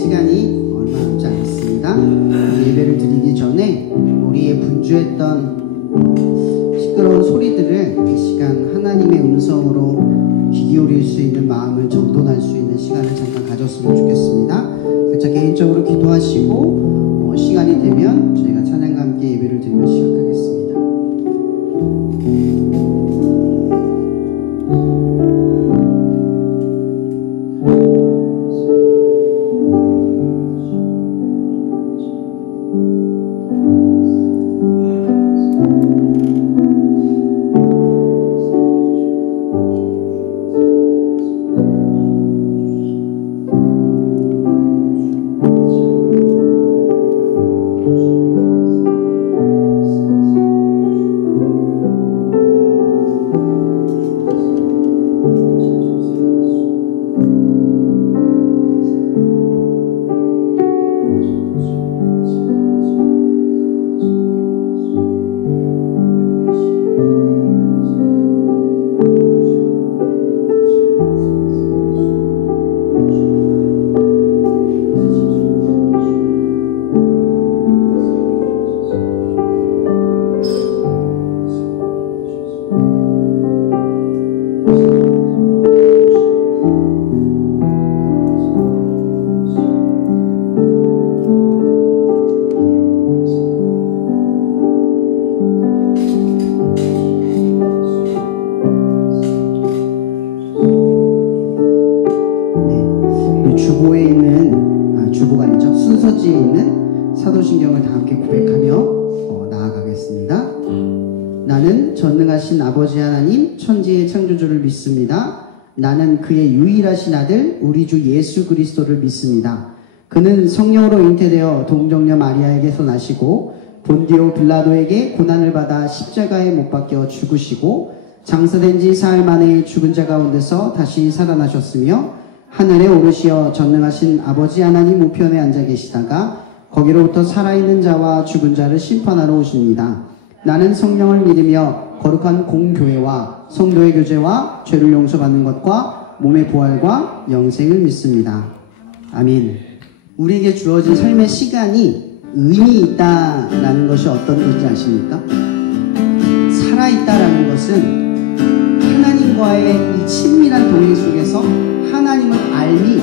시간이 얼마 남지 않았습니다. 예배를 드리기 전에 우리의 분주했던 시끄러운 소리들을 이 시간 하나님의 음성으로 귀 기울일 수 있는 마음을 정돈할 수 있는 시간을 잠깐 가졌으면 좋겠습니다. 각자 개인적으로 기도하시고 시간이 되면 저희가 찬양과 함께 예배를 드리며 시작하겠습니다. 순서지에 있는 사도신경을 다 함께 고백하며 나아가겠습니다. 나는 전능하신 아버지 하나님 천지의 창조주를 믿습니다. 나는 그의 유일하신 아들 우리 주 예수 그리스도를 믿습니다. 그는 성령으로 잉태되어 동정녀 마리아에게서 나시고 본디오 빌라도에게 고난을 받아 십자가에 못 박혀 죽으시고 장사된 지 사흘 만에 죽은 자 가운데서 다시 살아나셨으며 하늘에 오르시어 전능하신 아버지 하나님 우편에 앉아 계시다가 거기로부터 살아있는 자와 죽은 자를 심판하러 오십니다. 나는 성령을 믿으며 거룩한 공교회와 성도의 교제와 죄를 용서받는 것과 몸의 부활과 영생을 믿습니다. 아멘. 우리에게 주어진 삶의 시간이 의미 있다라는 것이 어떤 것인지 아십니까? 살아있다라는 것은 하나님과의 이 친밀한 동행 속에서 하나님을 알미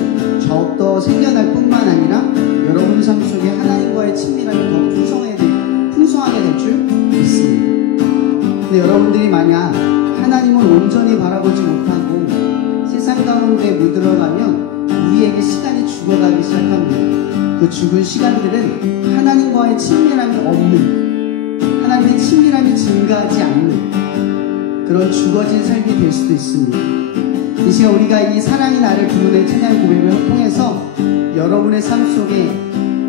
더욱더 생겨날 뿐만 아니라 여러분 삶 속에 하나님과의 친밀함이 더 풍성하게 될 줄 믿습니다. 근데 여러분들이 만약 하나님을 온전히 바라보지 못하고 세상 가운데 물들어가면 우리에게 시간이 죽어가기 시작합니다. 그 죽은 시간들은 하나님과의 친밀함이 없는, 하나님의 친밀함이 증가하지 않는 그런 죽어진 삶이 될 수도 있습니다. 이 시간 우리가 이 사랑이 나를 부르는 찬양 고백을 통해서 여러분의 삶 속에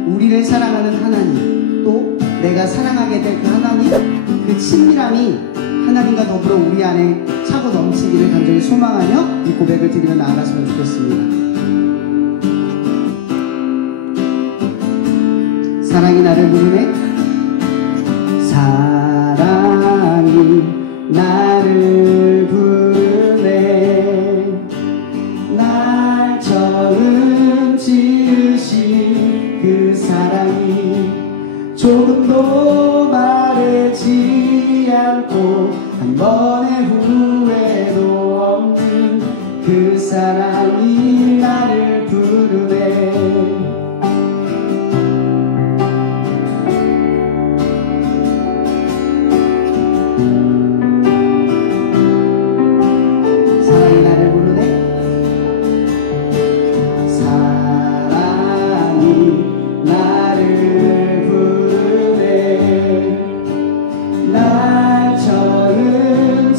우리를 사랑하는 하나님, 또 내가 사랑하게 될 그 하나님, 그 친밀함이 하나님과 더불어 우리 안에 차고 넘치기를 간절히 소망하며 이 고백을 드리며 나아갔으면 좋겠습니다. 사랑이 나를 부르네. 사랑이 나를 부르네. 날 처음 지으신 그 사랑이 조금도 마르지 않고 한 번의 후회도 없는 그 사랑이 나를 부르네. 날 처음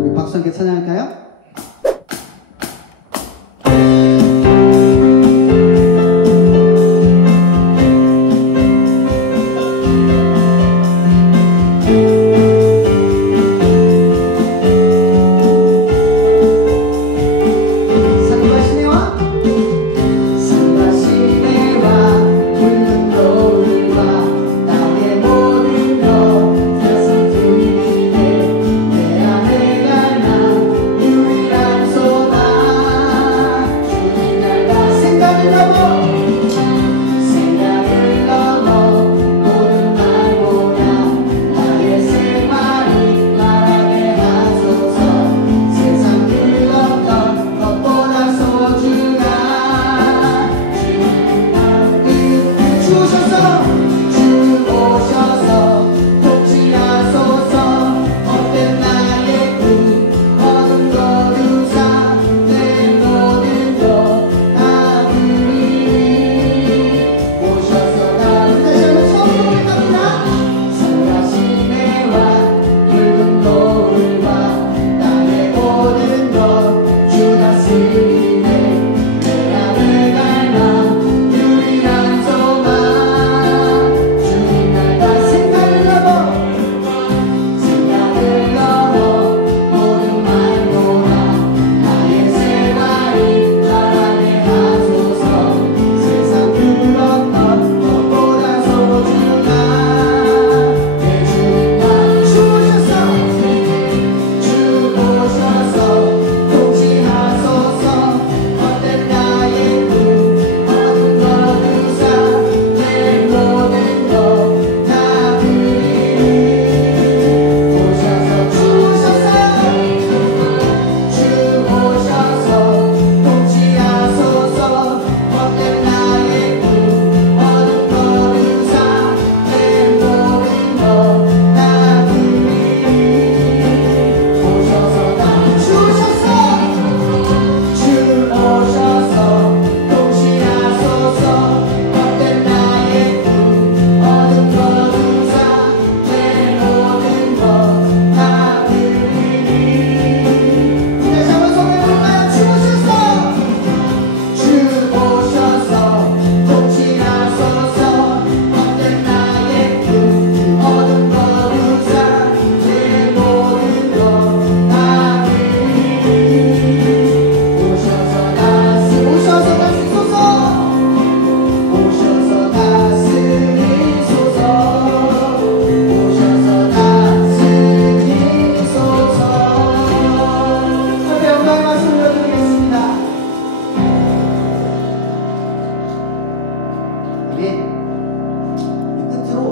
우리 박수 함께 찬양할까요?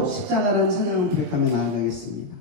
십자가라는 찬양을 고백하며 나아가겠습니다.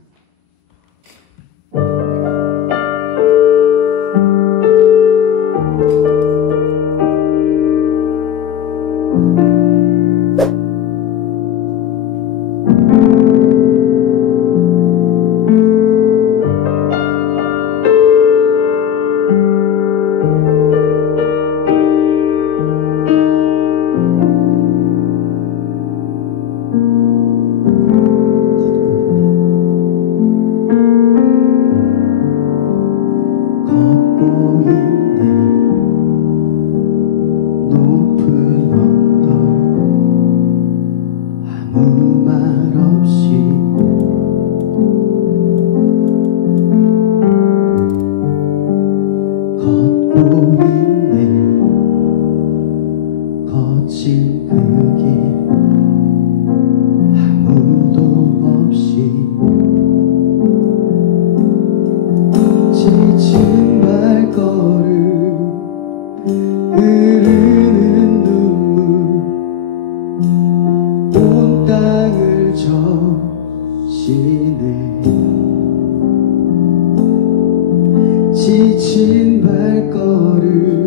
지친 발걸음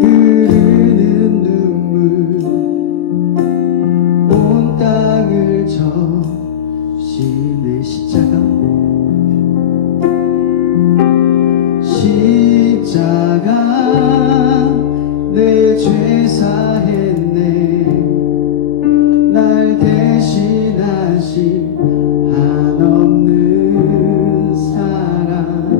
흐르는 눈물 온 땅을 적시네. 십자가 내 죄 사했네. 날 대신하신 한없는 사랑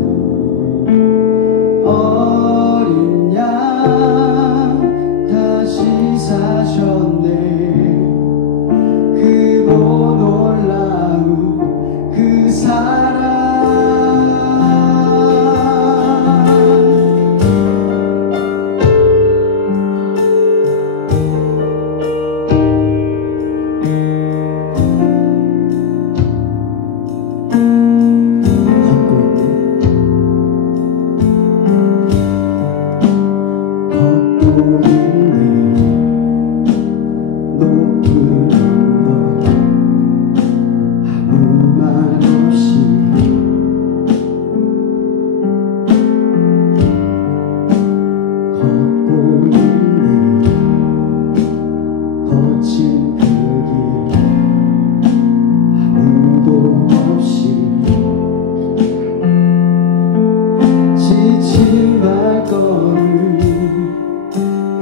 발걸음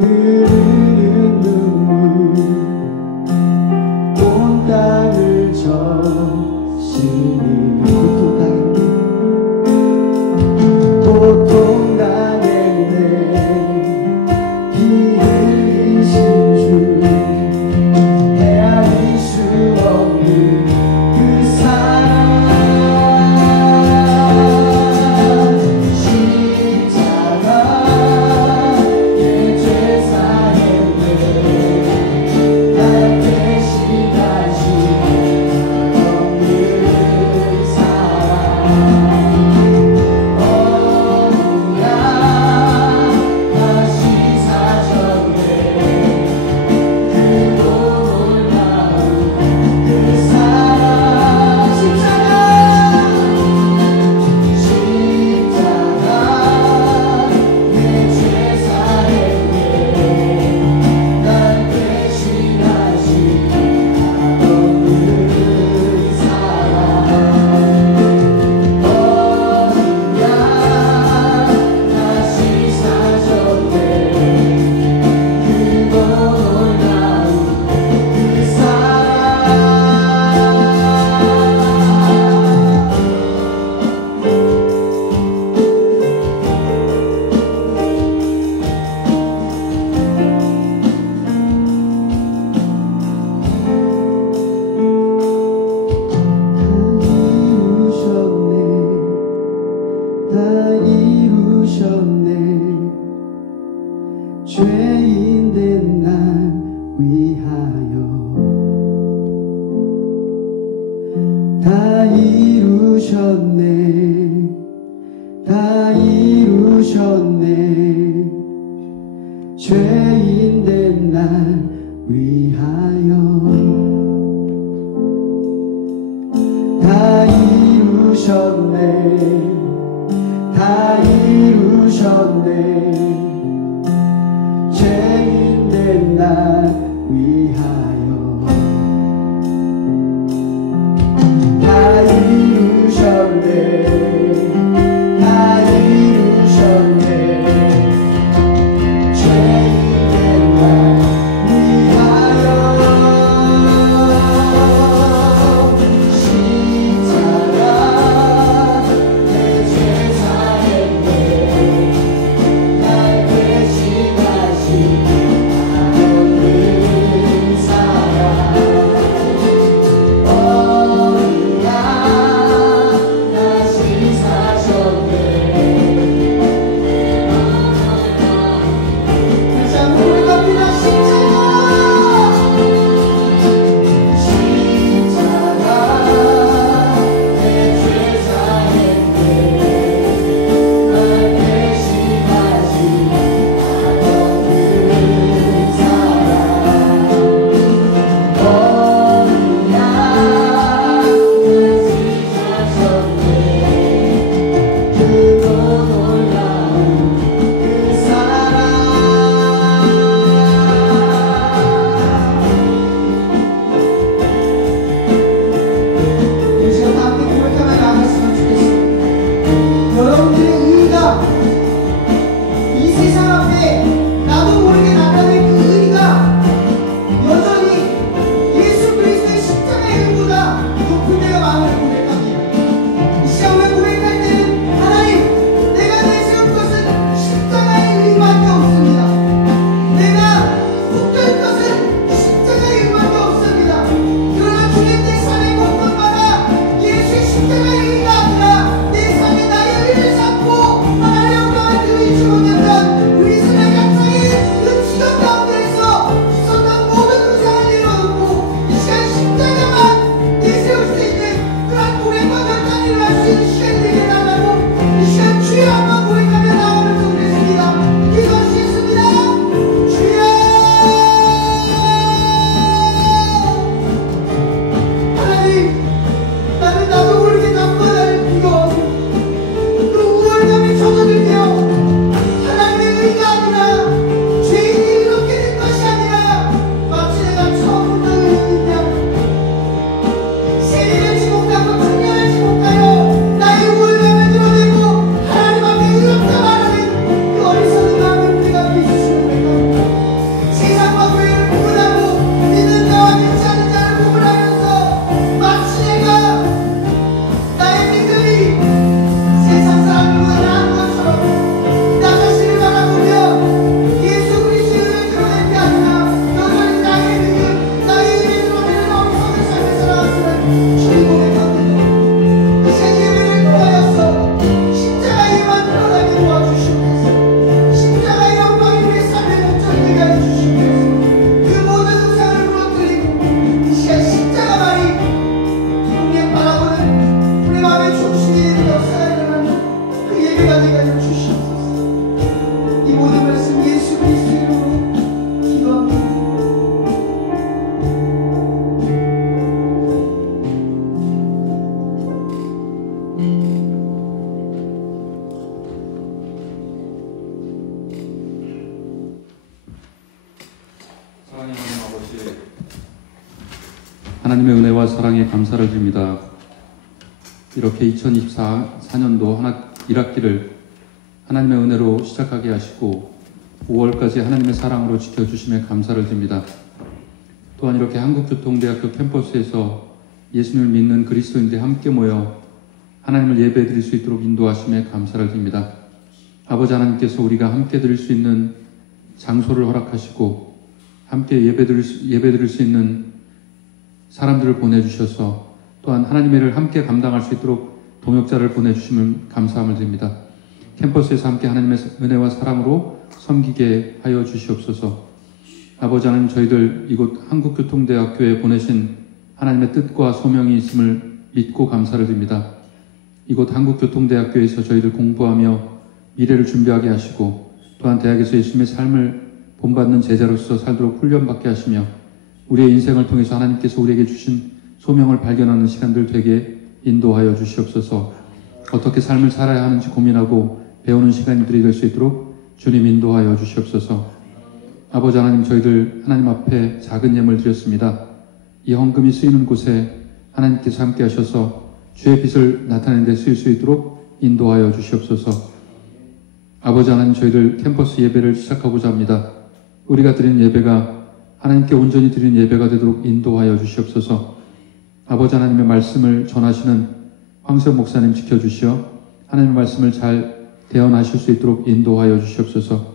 흐르는 눈물 온 땅을 적시니 고통당했네 피 흘리신 주 헤아릴 수 없는 그 사랑 십자가에 죄 사했네 날 대신하신 없는 사랑 어느냐 다시 사셨네 그 놀라운 그 사랑 십자가 내 죄 사했네 날 대신하신 없는 사랑 어느냐 하나님의 은혜와 사랑에 감사를 드립니다. 이렇게 2024년도 1학기를 하나님의 은혜로 시작하게 하시고 5월까지 하나님의 사랑으로 지켜주심에 감사를 드립니다. 또한 이렇게 한국교통대학교 캠퍼스에서 예수님을 믿는 그리스도인들이 함께 모여 하나님을 예배 드릴 수 있도록 인도하심에 감사를 드립니다. 아버지 하나님께서 우리가 함께 드릴 수 있는 장소를 허락하시고 함께 예배 드릴 수 있는 사람들을 보내주셔서 또한 하나님의 일을 함께 감당할 수 있도록 동역자를 보내주심을 감사함을 드립니다. 캠퍼스에서 함께 하나님의 은혜와 사랑으로 섬기게 하여 주시옵소서. 아버지 하나님, 저희들 이곳 한국교통대학교에 보내신 하나님의 뜻과 소명이 있음을 믿고 감사를 드립니다. 이곳 한국교통대학교에서 저희들 공부하며 미래를 준비하게 하시고 또한 대학에서 예수님의 삶을 본받는 제자로서 살도록 훈련받게 하시며 우리의 인생을 통해서 하나님께서 우리에게 주신 소명을 발견하는 시간들 되게 인도하여 주시옵소서. 어떻게 삶을 살아야 하는지 고민하고 배우는 시간들이 될 수 있도록 주님 인도하여 주시옵소서. 아버지 하나님, 저희들 하나님 앞에 작은 예물 드렸습니다. 이 헌금이 쓰이는 곳에 하나님께서 함께 하셔서 주의 빛을 나타내는 데 쓰일 수 있도록 인도하여 주시옵소서. 아버지 하나님, 저희들 캠퍼스 예배를 시작하고자 합니다. 우리가 드리는 예배가 하나님께 온전히 드리는 예배가 되도록 인도하여 주시옵소서. 아버지 하나님의 말씀을 전하시는 황세영 목사님 지켜주시어 하나님의 말씀을 잘 대언하실 수 있도록 인도하여 주시옵소서.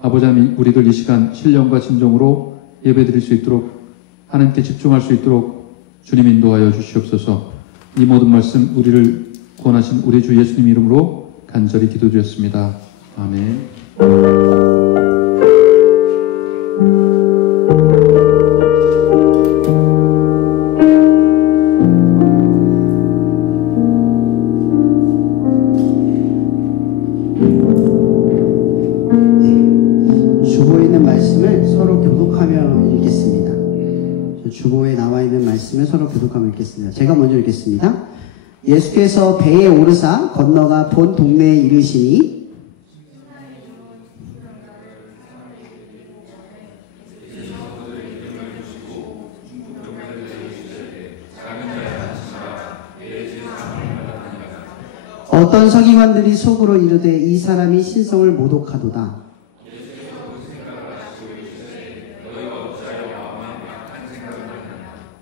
아버지 하나님, 우리들 이 시간 신령과 진정으로 예배 드릴 수 있도록 하나님께 집중할 수 있도록 주님 인도하여 주시옵소서. 이 모든 말씀 우리를 구원하신 우리 주 예수님 이름으로 간절히 기도드렸습니다. 아멘. 주보에 있는 말씀을 서로 교독하며 읽겠습니다. 주보에 나와 있는 말씀을 서로 교독하며 읽겠습니다. 제가 먼저 읽겠습니다. 예수께서 배에 오르사 건너가 본 동네에 이르시니 어떤 서기관들이 속으로 이르되 이 사람이 신성을 모독하도다.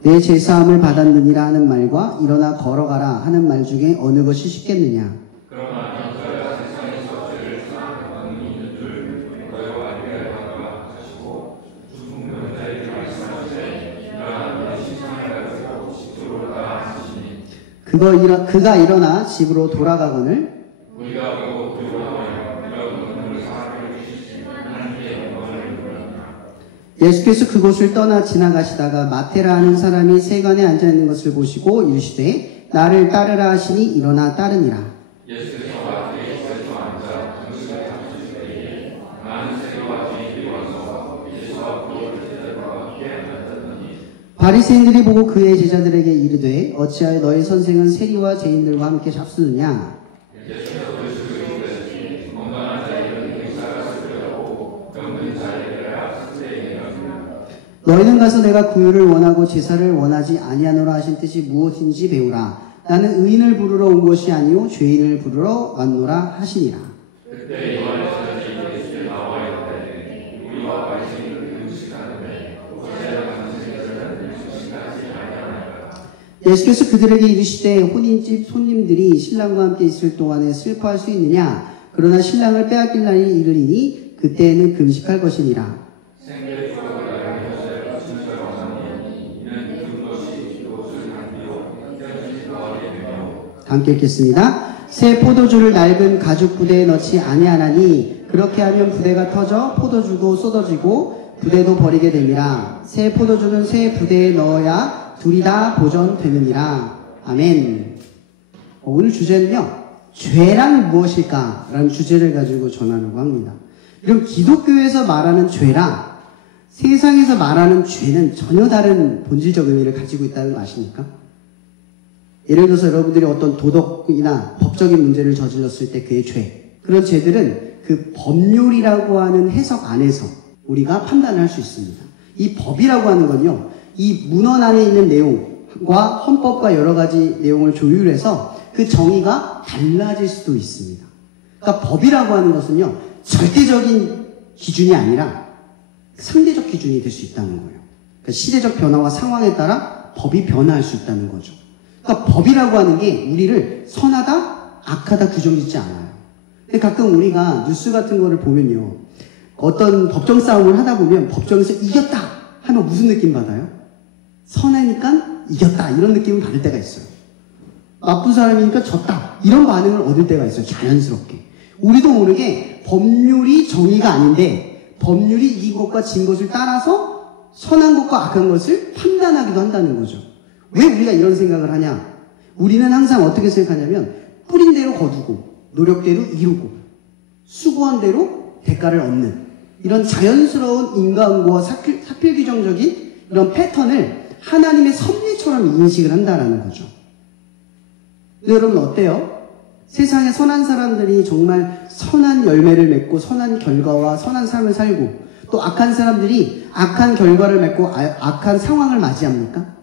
내 제사함을 받았느니라 하는 말과 일어나 걸어가라 하는 말 중에 어느 것이 쉽겠느냐. 그가 일어나 집으로 돌아가거늘 예수께서 그곳을 떠나 지나가시다가 마태라 하는 사람이 세관에 앉아있는 것을 보시고 이르시되 나를 따르라 하시니 일어나 따르니라. 바리새인들이 보고 그의 제자들에게 이르되 어찌하여 너희 선생은 세리와 죄인들과 함께 잡수느냐. 너희는 가서 내가 구유를 원하고 제사를 원하지 아니하노라 하신 뜻이 무엇인지 배우라. 나는 의인을 부르러 온 것이 아니요 죄인을 부르러 왔노라 하시니라. 예수께서 그들에게 이르시되 혼인집 손님들이 신랑과 함께 있을 동안에 슬퍼할 수 있느냐. 그러나 신랑을 빼앗길 날이 이르리니 그때에는 금식할 것이니라. 함께 읽겠습니다. 새 포도주를 낡은 가죽 부대에 넣지 아니하나니 그렇게 하면 부대가 터져 포도주도 쏟아지고 부대도 버리게 됩니다. 새 포도주는 새 부대에 넣어야 둘이 다 보존되느니라. 아멘. 오늘 주제는요, 죄란 무엇일까? 라는 주제를 가지고 전하려고 합니다. 그럼 기독교에서 말하는 죄랑 세상에서 말하는 죄는 전혀 다른 본질적 의미를 가지고 있다는 거 아십니까? 예를 들어서 여러분들이 어떤 도덕이나 법적인 문제를 저질렀을 때 그의 죄, 그런 죄들은 그 법률이라고 하는 해석 안에서 우리가 판단을 할 수 있습니다. 이 법이라고 하는 건요, 이 문헌 안에 있는 내용과 헌법과 여러 가지 내용을 조율해서 그 정의가 달라질 수도 있습니다. 그러니까 법이라고 하는 것은요, 절대적인 기준이 아니라 상대적 기준이 될 수 있다는 거예요. 그러니까 시대적 변화와 상황에 따라 법이 변화할 수 있다는 거죠. 그러니까 법이라고 하는 게 우리를 선하다, 악하다 규정짓지 않아요. 근데 가끔 우리가 뉴스 같은 거를 보면요, 어떤 법정 싸움을 하다 보면 법정에서 이겼다 하면 무슨 느낌 받아요? 선하니까 이겼다 이런 느낌을 받을 때가 있어요. 나쁜 사람이니까 졌다 이런 반응을 얻을 때가 있어요. 자연스럽게. 우리도 모르게 법률이 정의가 아닌데 법률이 이긴 것과 진 것을 따라서 선한 것과 악한 것을 판단하기도 한다는 거죠. 왜 우리가 이런 생각을 하냐? 우리는 항상 어떻게 생각하냐면 뿌린 대로 거두고 노력대로 이루고 수고한 대로 대가를 얻는 이런 자연스러운 인과응보와 사필규정적인 이런 패턴을 하나님의 섭리처럼 인식을 한다라는 거죠. 여러분 어때요? 세상에 선한 사람들이 정말 선한 열매를 맺고 선한 결과와 선한 삶을 살고 또 악한 사람들이 악한 결과를 맺고 악한 상황을 맞이합니까?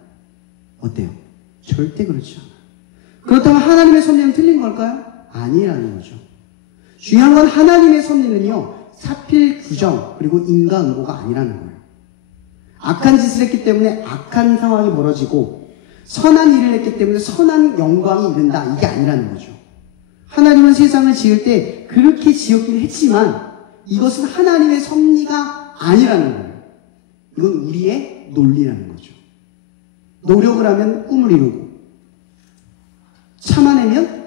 어때요? 절대 그렇지 않아요. 그렇다면 하나님의 섭리는 틀린 걸까요? 아니라는 거죠. 중요한 건 하나님의 섭리는요, 사필 규정 그리고 인과응보가 아니라는 거예요. 악한 짓을 했기 때문에 악한 상황이 벌어지고 선한 일을 했기 때문에 선한 영광이 이른다 이게 아니라는 거죠. 하나님은 세상을 지을 때 그렇게 지었긴 했지만 이것은 하나님의 섭리가 아니라는 거예요. 이건 우리의 논리라는 거죠. 노력을 하면 꿈을 이루고 참아내면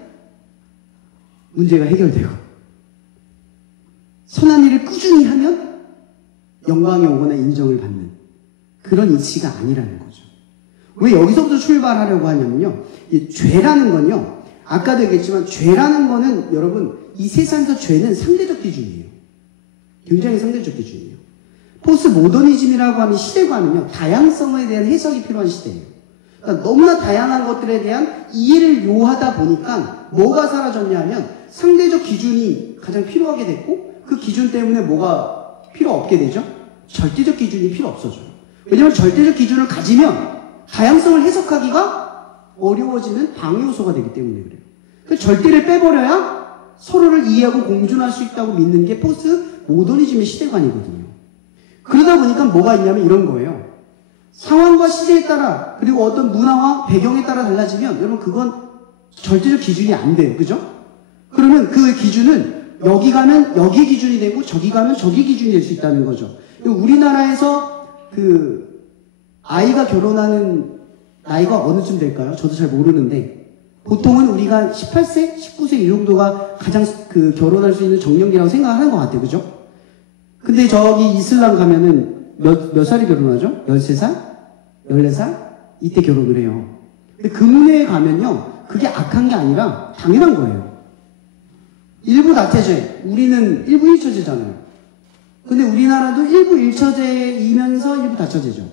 문제가 해결되고 선한 일을 꾸준히 하면 영광이 오거나 인정을 받는 그런 이치가 아니라는 거죠. 왜 여기서부터 출발하려고 하냐면요, 이 죄라는 건요, 아까도 얘기했지만 죄라는 거는 여러분 이 세상에서 죄는 상대적 기준이에요. 굉장히 상대적 기준이에요. 포스트 모더니즘이라고 하는 시대관은요, 다양성에 대한 해석이 필요한 시대예요. 그러니까 너무나 다양한 것들에 대한 이해를 요하다 보니까 뭐가 사라졌냐 하면 상대적 기준이 가장 필요하게 됐고 그 기준 때문에 뭐가 필요 없게 되죠? 절대적 기준이 필요 없어져요. 왜냐하면 절대적 기준을 가지면 다양성을 해석하기가 어려워지는 방해 요소가 되기 때문에 그래요. 그 절대를 빼버려야 서로를 이해하고 공존할 수 있다고 믿는 게 포스트 모더니즘의 시대관이거든요. 그러다 보니까 뭐가 있냐면 이런 거예요. 상황과 시대에 따라 그리고 어떤 문화와 배경에 따라 달라지면 여러분 그건 절대적 기준이 안 돼요. 그죠? 그러면 그 기준은 여기 가면 여기 기준이 되고 저기 가면 저기 기준이 될 수 있다는 거죠. 우리나라에서 그 아이가 결혼하는 나이가 어느쯤 될까요? 저도 잘 모르는데 보통은 우리가 18세, 19세 이 정도가 가장 그 결혼할 수 있는 정년기라고 생각하는 것 같아요. 그죠? 근데 저기 이슬람 가면은 몇 살이 결혼하죠? 13살? 14살? 이때 결혼을 해요. 근데 그 문화에 가면요, 그게 악한 게 아니라 당연한 거예요. 일부 다태제, 우리는 일부 일처제잖아요. 근데 우리나라도 일부 일처제이면서 일부 다처제죠.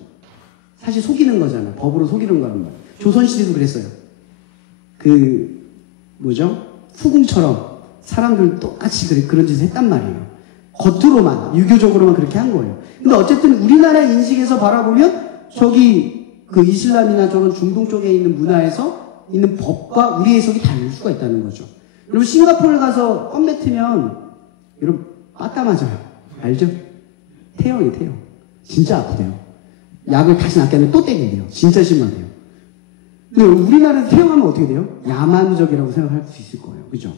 사실 속이는 거잖아요. 법으로 속이는 거란 말이에요. 조선시대도 그랬어요. 후궁처럼 사람들 똑같이 그런 짓을 했단 말이에요. 겉으로만, 유교적으로만 그렇게 한 거예요. 근데 어쨌든 우리나라 인식에서 바라보면 저기 그 이슬람이나 저런 중동 쪽에 있는 문화에서 있는 법과 우리 해석이 다를 수가 있다는 거죠. 여러분 싱가포르 가서 껌 뱉으면 여러분 빠따 맞아요. 알죠? 태형이에요, 태형. 진짜 아프대요. 약을 다시 낫게 하면 또 때린대요. 진짜 심하대요. 근데 우리나라에서 태형하면 어떻게 돼요? 야만적이라고 생각할 수 있을 거예요. 그죠?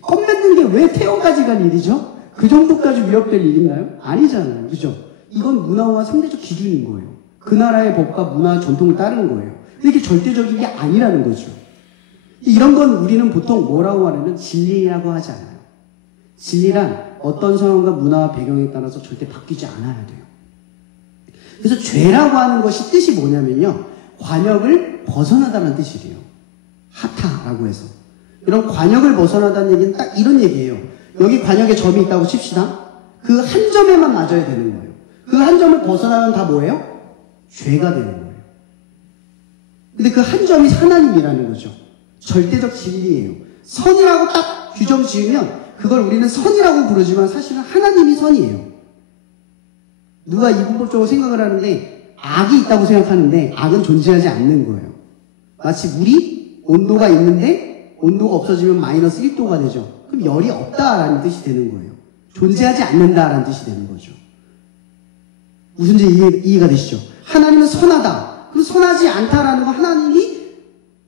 껌 뱉는 게 왜 태형까지 간 일이죠? 그 정도까지 위협될 일인가요? 아니잖아요. 그죠? 이건 문화와 상대적 기준인 거예요. 그 나라의 법과 문화 전통을 따르는 거예요. 근데 이게 절대적인 게 아니라는 거죠. 이런 건 우리는 보통 뭐라고 하냐면 진리라고 하지 않아요. 진리란 어떤 상황과 문화와 배경에 따라서 절대 바뀌지 않아야 돼요. 그래서 죄라고 하는 것이 뜻이 뭐냐면요, 관역을 벗어나다는 뜻이래요. 하타라고 해서. 이런 관역을 벗어나다는 얘기는 딱 이런 얘기예요. 여기 관역에 점이 있다고 칩시다. 그 한 점에만 맞아야 되는 거예요. 그 한 점을 벗어나면 다 뭐예요? 죄가 되는 거예요. 근데 그 한 점이 하나님이라는 거죠. 절대적 진리예요. 선이라고 딱 규정 지으면 그걸 우리는 선이라고 부르지만 사실은 하나님이 선이에요. 누가 이분법적으로 생각을 하는데 악이 있다고 생각하는데 악은 존재하지 않는 거예요. 마치 물이 온도가 있는데 온도가 없어지면 마이너스 1도가 되죠. 그럼 열이 없다라는 뜻이 되는 거예요. 존재하지 않는다라는 뜻이 되는 거죠. 무슨 이해가 되시죠? 하나님은 선하다. 그럼 선하지 않다라는 건 하나님이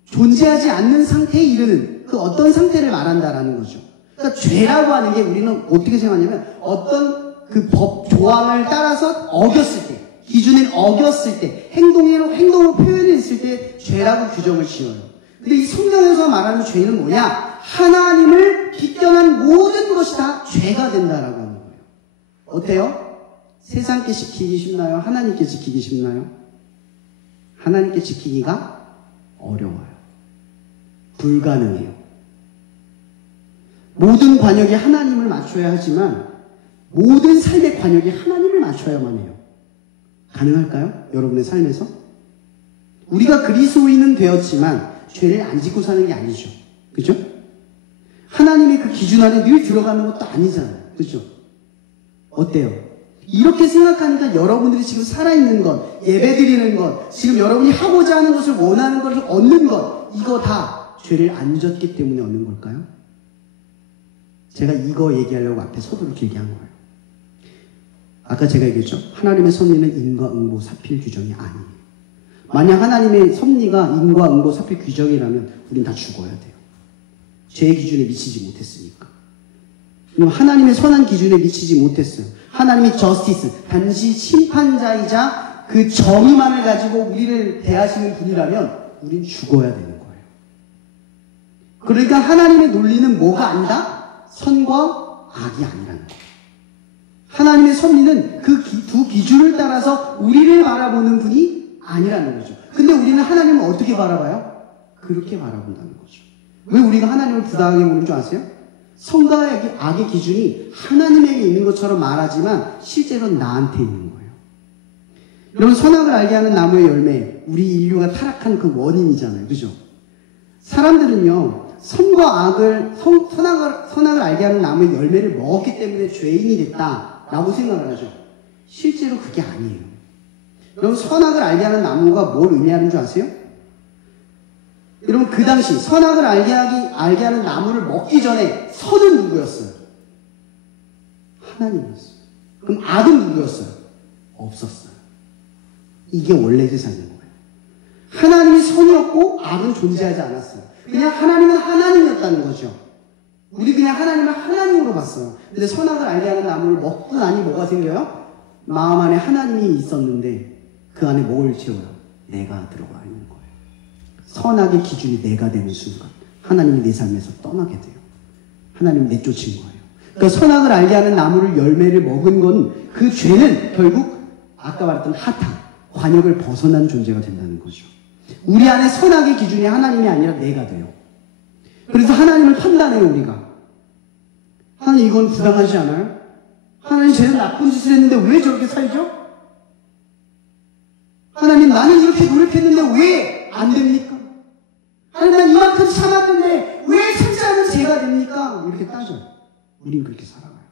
존재하지 않는 상태에 이르는 그 어떤 상태를 말한다라는 거죠. 그러니까 죄라고 하는 게 우리는 어떻게 생각하냐면 어떤 그 법 조항을 따라서 어겼을 때, 기준을 어겼을 때, 행동으로 표현했을 때 죄라고 규정을 지어요. 근데 이 성경에서 말하는 죄는 뭐냐? 하나님을 비껴난 모든 것이 다 죄가 된다라고 하는 거예요. 어때요? 세상께 지키기 쉽나요? 하나님께 지키기 쉽나요? 하나님께 지키기가 어려워요. 불가능해요. 모든 관역이 하나님을 맞춰야 하지만 모든 삶의 관역이 하나님을 맞춰야만 해요. 가능할까요? 여러분의 삶에서? 우리가 그리스도인은 되었지만 죄를 안 짓고 사는 게 아니죠. 그죠? 하나님의 그 기준 안에 늘 들어가는 것도 아니잖아요. 그죠? 어때요? 이렇게 생각하니까 여러분들이 지금 살아있는 것, 예배드리는 것, 지금 여러분이 하고자 하는 것을 원하는 것을 얻는 것, 이거 다 죄를 안 졌기 때문에 얻는 걸까요? 제가 이거 얘기하려고 앞에 서두를 길게 한 거예요. 아까 제가 얘기했죠. 하나님의 섭리는 인과응보 사필 규정이 아니에요. 만약 하나님의 섭리가 인과응보 사필 규정이라면 우린 다 죽어야 돼요. 죄의 기준에 미치지 못했으니까. 그럼 하나님의 선한 기준에 미치지 못했어요. 하나님이 저스티스, 단지 심판자이자 그 정의만을 가지고 우리를 대하시는 분이라면 우린 죽어야 되는 거예요. 그러니까 하나님의 논리는 뭐가 아니다? 선과 악이 아니라는 거예요. 하나님의 섭리는 그 두 기준을 따라서 우리를 바라보는 분이 아니라는 거죠. 근데 우리는 하나님을 어떻게 바라봐요? 그렇게 바라본다는 거죠. 왜 우리가 하나님을 부당하게 보는 줄 아세요? 선과 악의 기준이 하나님에게 있는 것처럼 말하지만 실제로는 나한테 있는 거예요. 여러분, 선악을 알게 하는 나무의 열매, 우리 인류가 타락한 그 원인이잖아요. 그죠? 사람들은요, 선악을 알게 하는 나무의 열매를 먹었기 때문에 죄인이 됐다라고 생각을 하죠. 실제로 그게 아니에요. 여러분, 선악을 알게 하는 나무가 뭘 의미하는 줄 아세요? 여러분, 그 당시 선악을 알게 하는 나무를 먹기 전에 선은 누구였어요? 하나님이었어요. 그럼 악은 누구였어요? 없었어요. 이게 원래 세상인 거예요. 하나님이 선이었고 악은 존재하지 않았어요. 그냥 하나님은 하나님이었다는 거죠. 우리 그냥 하나님을 하나님으로 봤어요. 근데 선악을 알게 하는 나무를 먹고 나니 뭐가 생겨요? 마음 안에 하나님이 있었는데 그 안에 뭘 채워요? 내가 들어가 있는 거예요. 선악의 기준이 내가 되는 순간 하나님이 내 삶에서 떠나게 돼요. 하나님이 내쫓은 거예요. 그러니까 선악을 알게 하는 나무를 열매를 먹은 건 그 죄는 결국 아까 말했던 하타, 관역을 벗어난 존재가 된다는 거죠. 우리 안에 선악의 기준이 하나님이 아니라 내가 돼요. 그래서 하나님을 판단해요, 우리가. 하나님, 이건 부당하지 않아요? 하나님, 쟤는 나쁜 짓을 했는데 왜 저렇게 살죠? 하나님, 나는 이렇게 노력했는데 왜 안 됩니까? 하나님, 난 이만큼 참았는데 왜 참지 않은 죄가 됩니까? 이렇게 따져요. 우린 그렇게 살아가요.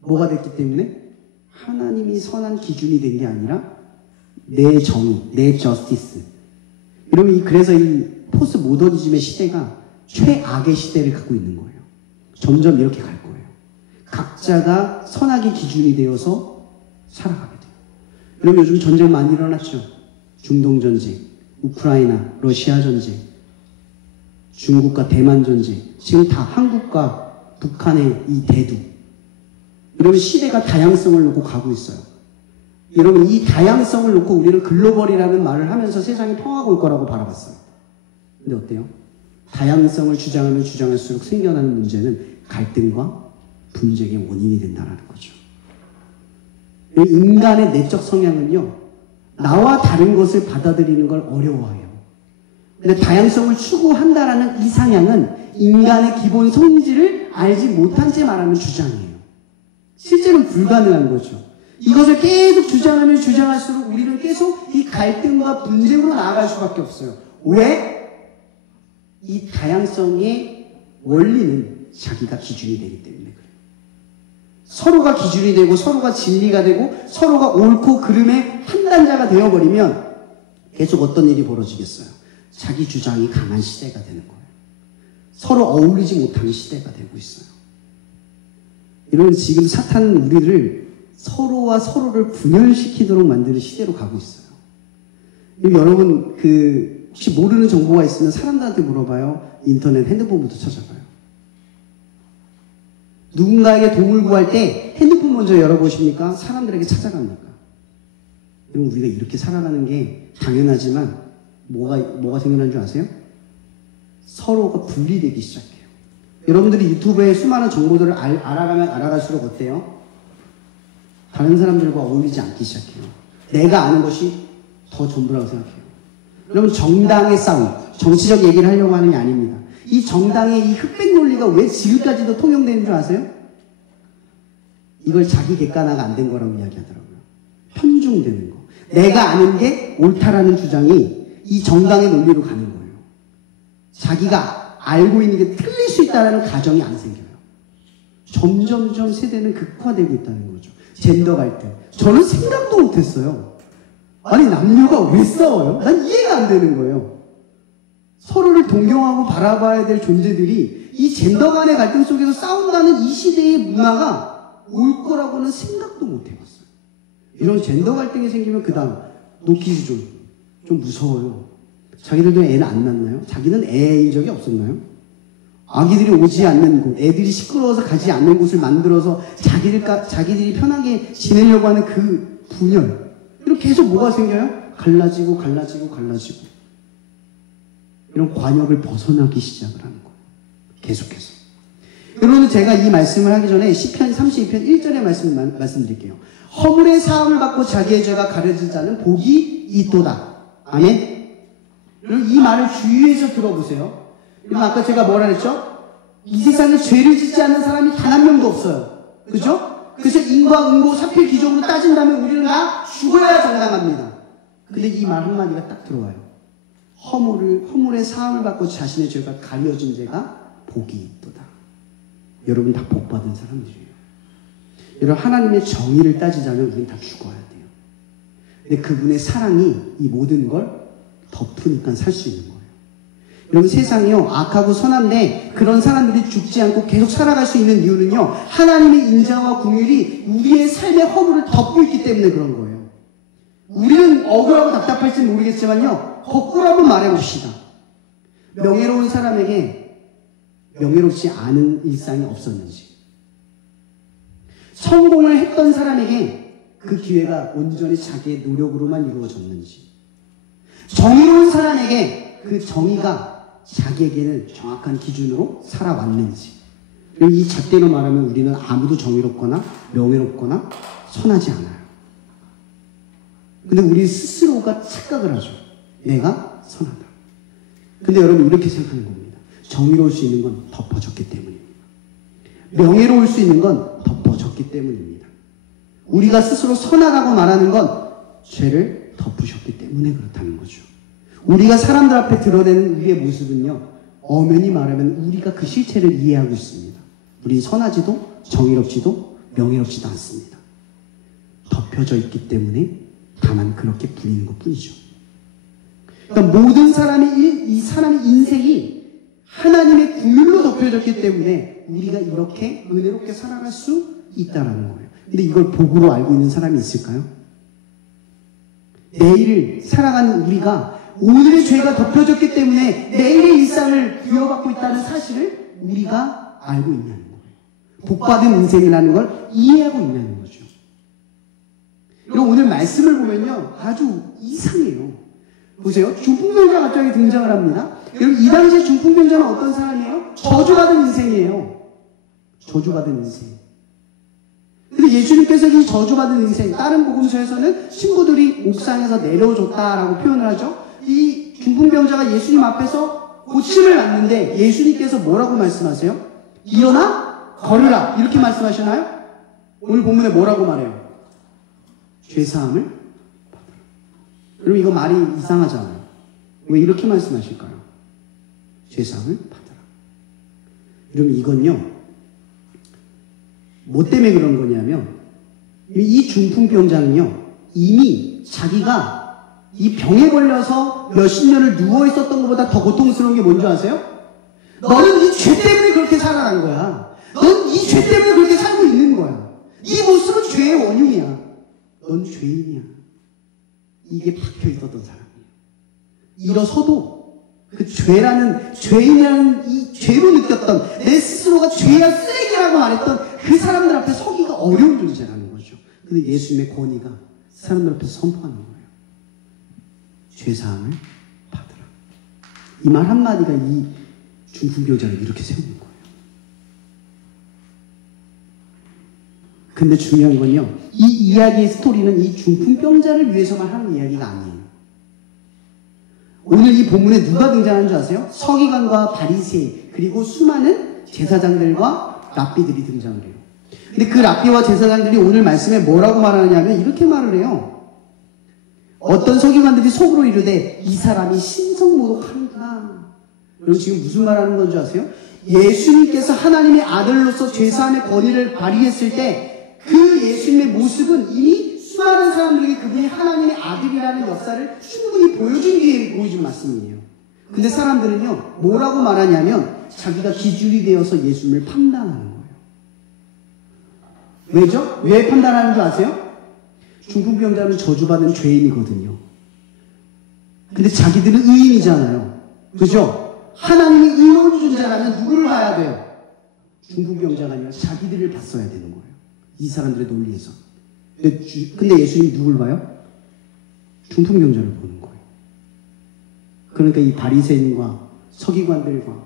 뭐가 됐기 때문에? 하나님이 선한 기준이 된 게 아니라 내 정의, 내 저스티스. 여러분, 그래서 이 포스트 모더니즘의 시대가 최악의 시대를 갖고 있는 거예요. 점점 이렇게 갈 거예요. 각자가 선악의 기준이 되어서 살아가게 돼요. 여러분, 요즘 전쟁 많이 일어났죠? 중동 전쟁, 우크라이나, 러시아 전쟁, 중국과 대만 전쟁, 지금 다 한국과 북한의 이 대두. 여러분, 시대가 다양성을 놓고 가고 있어요. 여러분, 이 다양성을 놓고 우리는 글로벌이라는 말을 하면서 세상이 평화가 올 거라고 바라봤어요. 근데 어때요? 다양성을 주장하면 주장할수록 생겨나는 문제는 갈등과 분쟁의 원인이 된다는 거죠. 인간의 내적 성향은요, 나와 다른 것을 받아들이는 걸 어려워해요. 근데 다양성을 추구한다라는 이 상향은 인간의 기본 성질을 알지 못한 채 말하는 주장이에요. 실제로는 불가능한 거죠. 이것을 계속 주장하면 주장할수록 우리는 계속 이 갈등과 분쟁으로 나아갈 수밖에 없어요. 왜? 이 다양성의 원리는 자기가 기준이 되기 때문에 그래요. 서로가 기준이 되고 서로가 진리가 되고 서로가 옳고 그름의 판단자가 되어버리면 계속 어떤 일이 벌어지겠어요? 자기 주장이 강한 시대가 되는 거예요. 서로 어울리지 못하는 시대가 되고 있어요. 이런 지금 사탄은 우리를 서로와 서로를 분열시키도록 만드는 시대로 가고 있어요. 여러분 혹시 모르는 정보가 있으면 사람들한테 물어봐요. 인터넷, 핸드폰부터 찾아봐요. 누군가에게 도움을 구할 때 핸드폰 먼저 열어보십니까? 사람들에게 찾아갑니까? 여러분 우리가 이렇게 살아가는 게 당연하지만 뭐가 생겨난 줄 아세요? 서로가 분리되기 시작해요. 여러분들이 유튜브에 수많은 정보들을 알아가면 알아갈수록 어때요? 다른 사람들과 어울리지 않기 시작해요. 내가 아는 것이 더 전부라고 생각해요. 여러분 정당의 싸움, 정치적 얘기를 하려고 하는 게 아닙니다. 이 정당의 이 흑백 논리가 왜 지금까지도 통용되는 줄 아세요? 이걸 자기 객관화가 안 된 거라고 이야기하더라고요. 편중되는 거. 내가 아는 게 옳다라는 주장이 이 정당의 논리로 가는 거예요. 자기가 알고 있는 게 틀릴 수 있다는 가정이 안 생겨요. 점점점 세대는 극화되고 있다는 거죠. 젠더 갈등. 저는 생각도 못했어요. 아니 남녀가 왜 싸워요? 난 이해가 안 되는 거예요. 서로를 동경하고 바라봐야 될 존재들이 이 젠더 간의 갈등 속에서 싸운다는 이 시대의 문화가 올 거라고는 생각도 못 해봤어요. 이런 젠더 갈등이 생기면 그 다음 노키즈 좀 무서워요. 자기들도 애는 안 낳나요? 자기는 애인 적이 없었나요? 아기들이 오지 않는 곳, 애들이 시끄러워서 가지 않는 곳을 만들어서 자기들이 편하게 지내려고 하는 그 분열. 이렇게 계속 뭐가 생겨요? 갈라지고. 이런 관역을 벗어나기 시작을 하는 거예요. 계속해서. 여러분 제가 이 말씀을 하기 전에 시편 32편 1절의 말씀드릴게요. 허물의 사함을 받고 자기의 죄가 가려진 자는 복이 있도다. 아멘. 여러분 이 말을 주의해서 들어보세요. 여러분 아까 제가 뭐라 그랬죠? 이 세상에 죄를 짓지 않는 사람이 단 한 명도 없어요. 그죠? 그래서 인과 응고 사필 기적으로 따진다면 우리는 다 죽어야 정당합니다. 근데 이 말 한마디가 딱 들어와요. 허물의 사함을 받고 자신의 죄가 가려진 죄가 복이 있도다. 여러분 다 복받은 사람들이에요. 여러분 하나님의 정의를 따지자면 우리는 다 죽어야 돼요. 근데 그분의 사랑이 이 모든 걸 덮으니까 살 수 있는 거예요. 여러분 세상이요 악하고 선한데 그런 사람들이 죽지 않고 계속 살아갈 수 있는 이유는요 하나님의 인자와 긍휼이 우리의 삶의 허물을 덮고 있기 때문에 그런 거예요. 우리는 억울하고 답답할지 모르겠지만요 거꾸로 한번 말해봅시다. 명예로운 사람에게 명예롭지 않은 일상이 없었는지, 성공을 했던 사람에게 그 기회가 온전히 자기의 노력으로만 이루어졌는지, 정의로운 사람에게 그 정의가 자기에게는 정확한 기준으로 살아왔는지. 이 잣대로 말하면 우리는 아무도 정의롭거나 명예롭거나 선하지 않아요. 근데 우리 스스로가 착각을 하죠. 내가 선하다. 근데 여러분 이렇게 생각하는 겁니다. 정의로울 수 있는 건 덮어졌기 때문입니다. 명예로울 수 있는 건 덮어졌기 때문입니다. 우리가 스스로 선하다고 말하는 건 죄를 덮으셨기 때문에 그렇다는 거죠. 우리가 사람들 앞에 드러내는 우리의 모습은요, 엄연히 말하면 우리가 그 실체를 이해하고 있습니다. 우리 선하지도 정의롭지도 명예롭지도 않습니다. 덮여져 있기 때문에 다만 그렇게 불리는 것 뿐이죠. 그러니까 모든 이 사람의 인생이 하나님의 긍휼로 덮여졌기 때문에 우리가 이렇게 은혜롭게 살아갈 수 있다는 거예요. 근데 이걸 복으로 알고 있는 사람이 있을까요? 내일을 살아가는 우리가 오늘의 죄가 덮여졌기 때문에 내일의 일상을 부여받고 있다는 사실을 우리가 알고 있냐는 거예요. 복받은 인생이라는 걸 이해하고 있냐는 거죠. 그럼 오늘 말씀을 보면요 아주 이상해요. 보세요. 중풍병자가 갑자기 등장을 합니다. 여러분 이 당시에 중풍병자는 어떤 사람이에요? 저주받은 인생이에요. 저주받은 인생. 근데 예수님께서 이 저주받은 인생, 다른 복음서에서는 친구들이 옥상에서 내려줬다라고 표현을 하죠. 이 중풍병자가 예수님 앞에서 고침을 받는데 예수님께서 뭐라고 말씀하세요? 일어나 걸으라 이렇게 말씀하시나요? 오늘 본문에 뭐라고 말해요? 죄사함을 받으라. 여러분 이거 말이 이상하잖아요. 왜 이렇게 말씀하실까요? 죄사함을 받으라. 여러분 이건요 뭐 때문에 그런 거냐면 이 중풍병자는요 이미 자기가 이 병에 걸려서 몇십 년을 누워 있었던 것보다 더 고통스러운 게 뭔지 아세요? 너는 이 죄 때문에 그렇게 살아난 거야. 넌 이 죄 때문에 그렇게 살고 있는 거야. 이 모습은 죄의 원흉이야. 넌 죄인이야. 이게 박혀 있었던 사람이에요. 일어서도 그 죄인이라는 이 죄로 느꼈던 내 스스로가 죄야 쓰레기라고 말했던 그 사람들 앞에 서기가 어려운 존재라는 거죠. 근데 예수님의 권위가 사람들 앞에서 선포하는 거예요. 죄사함을 받으라. 이 말 한마디가 이 중풍병자를 이렇게 세우는 거예요. 근데 중요한 건요, 이 이야기의 스토리는 이 중풍병자를 위해서만 하는 이야기가 아니에요. 오늘 이 본문에 누가 등장하는 줄 아세요? 서기관과 바리새인 그리고 수많은 제사장들과 랍비들이 등장을 해요. 근데 그 랍비와 제사장들이 오늘 말씀에 뭐라고 말하느냐면 이렇게 말을 해요. 어떤 서기관들이 속으로 이르되 이 사람이 신성모독하는구나. 여러분 지금 무슨 말하는 건 줄 아세요? 예수님께서 하나님의 아들로서 죄사함의 권위를 발휘했을 때 그 예수님의 모습은 이미 수많은 사람들에게 그분이 하나님의 아들이라는 역사를 충분히 보여준 뒤에 보여준 말씀이에요. 근데 사람들은요 뭐라고 말하냐면 자기가 기준이 되어서 예수님을 판단하는 거예요. 왜죠? 왜 판단하는 줄 아세요? 중풍병자는 저주받은 죄인이거든요. 근데 자기들은 의인이잖아요. 그죠? 하나님이 의로운 존재라면 누구를 봐야 돼요? 중풍병자가 아니라 자기들을 봤어야 되는 거예요. 이 사람들의 논리에서. 근데 예수님이 누굴 봐요? 중풍병자를 보는 거예요. 그러니까 이 바리새인과 서기관들과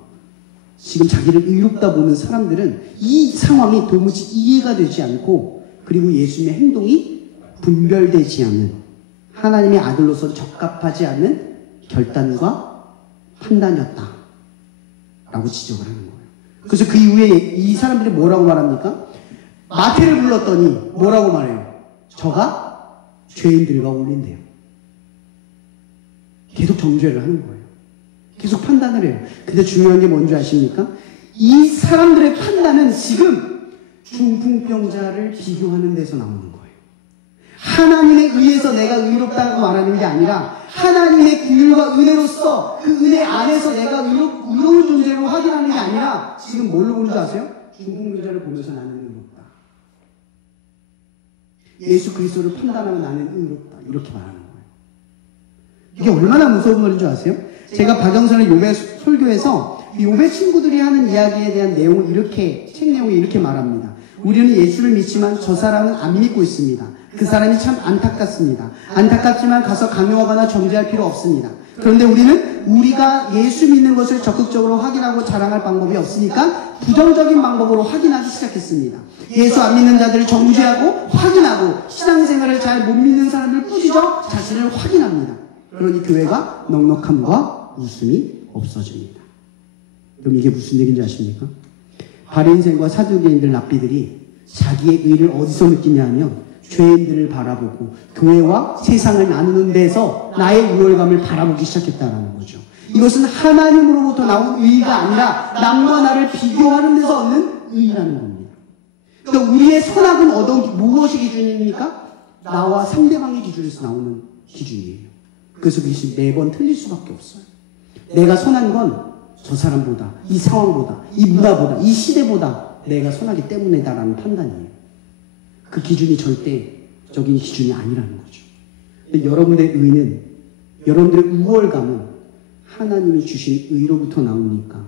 지금 자기를 의롭다 보는 사람들은 이 상황이 도무지 이해가 되지 않고 그리고 예수님의 행동이 분별되지 않는 하나님의 아들로서 적합하지 않는 결단과 판단이었다 라고 지적을 하는 거예요. 그래서 그 이후에 이 사람들이 뭐라고 말합니까? 마태를 불렀더니 뭐라고 말해요? 저가 죄인들과 어울린대요. 계속 정죄를 하는 거예요. 계속 판단을 해요. 근데 중요한 게 뭔지 아십니까? 이 사람들의 판단은 지금 중풍병자를 비교하는 데서 나오는 거예요. 하나님에 의해서 내가 의롭다고 말하는 게 아니라 하나님의 긍휼과 은혜로서 그 은혜 안에서 내가 의로운 존재로 확인하는 게 아니라 지금 뭘로 보는 줄 아세요? 중풍병자를 보면서 나는 의롭다. 예수 그리스도를 판단하면 나는 의롭다. 이렇게 말하는 거예요. 이게 얼마나 무서운 말인 줄 아세요? 제가 박영선의 요배 설교에서 요배 친구들이 하는 이야기에 대한 내용을 이렇게, 책 내용에 이렇게 말합니다. 우리는 예수를 믿지만 저 사람은 안 믿고 있습니다. 그 사람이 참 안타깝습니다. 안타깝지만 가서 강요하거나 정죄할 필요 없습니다. 그런데 우리는 우리가 예수 믿는 것을 적극적으로 확인하고 자랑할 방법이 없으니까 부정적인 방법으로 확인하기 시작했습니다. 예수 안 믿는 자들을 정죄하고 확인하고 신앙생활을 잘 못 믿는 사람들 꾸짖어 자신을 확인합니다. 그러니 교회가 넉넉함과 웃음이 없어집니다. 그럼 이게 무슨 얘기인지 아십니까? 바리새인과 사두개인들 랍비들이 자기의 의를 어디서 느끼냐 하면 죄인들을 바라보고 교회와 세상을 나누는 데서 나의 우월감을 바라보기 시작했다는 거죠. 이것은 하나님으로부터 나온 의가 아니라 남과 나를 비교하는 데서 얻는 의라는 겁니다. 그러니까 우리의 선악은 무엇이 기준입니까? 나와 상대방의 기준에서 나오는 기준이에요. 그래서 그것이 매번 틀릴 수밖에 없어요. 내가 선한 건 저 사람보다, 이 상황보다, 이 문화보다, 이 시대보다 내가 선하기 때문이다라는 판단이에요. 그 기준이 절대적인 기준이 아니라는 거죠. 근데 여러분들의 의는, 여러분들의 우월감은 하나님이 주신 의로부터 나옵니까?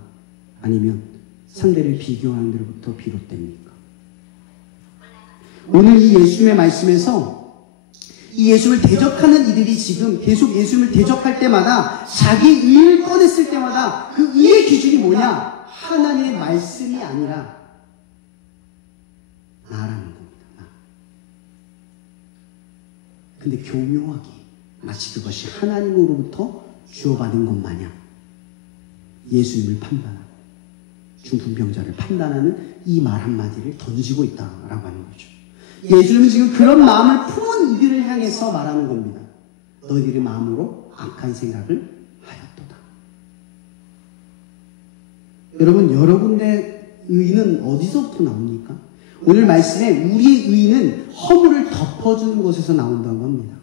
아니면 상대를 비교하는 데로부터 비롯됩니까? 오늘 이 예수님의 말씀에서 이 예수를 대적하는 이들이 지금 계속 예수를 대적할 때마다 자기 의를 꺼냈을 때마다 그 의의 기준이 뭐냐? 하나님의 말씀이 아니라 나라는 겁니다. 나. 근데 교묘하게 마치 그것이 하나님으로부터 주어받은 것 마냥 예수님을 판단하고 중풍병자를 판단하는 이 말 한마디를 던지고 있다라고 하는 거죠. 예수님은 지금 그런 마음을 품은 이들을 향해서 말하는 겁니다. 너희들의 마음으로 악한 생각을 하였도다. 여러분, 여러분의 의는 어디서부터 나옵니까? 오늘 말씀에 우리의 의는 허물을 덮어주는 것에서 나온다고 합니다.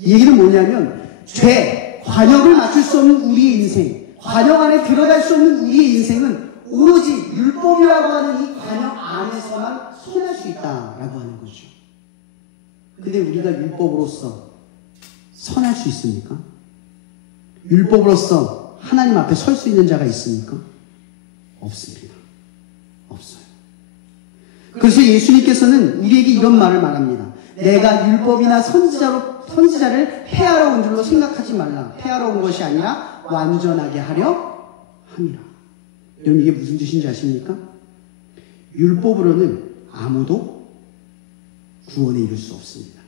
이 얘기는 뭐냐면 죄, 관역을 맞출 수 없는 우리의 인생, 관역 안에 들어갈 수 없는 우리의 인생은 오로지 율법이라고 하는 이 관역 안에서만 선할 수 있다라고 하는 거죠. 근데 우리가 율법으로서 선할 수 있습니까? 율법으로서 하나님 앞에 설 수 있는 자가 있습니까? 없습니다. 없어요. 그래서 예수님께서는 우리에게 이런 말을 말합니다. 내가 율법이나 선지자를 폐하러 온 줄로 생각하지 말라. 폐하러 온 것이 아니라 완전하게 하려 함이라. 여러분 이게 무슨 뜻인지 아십니까? 율법으로는 아무도 구원에 이를 수 없습니다.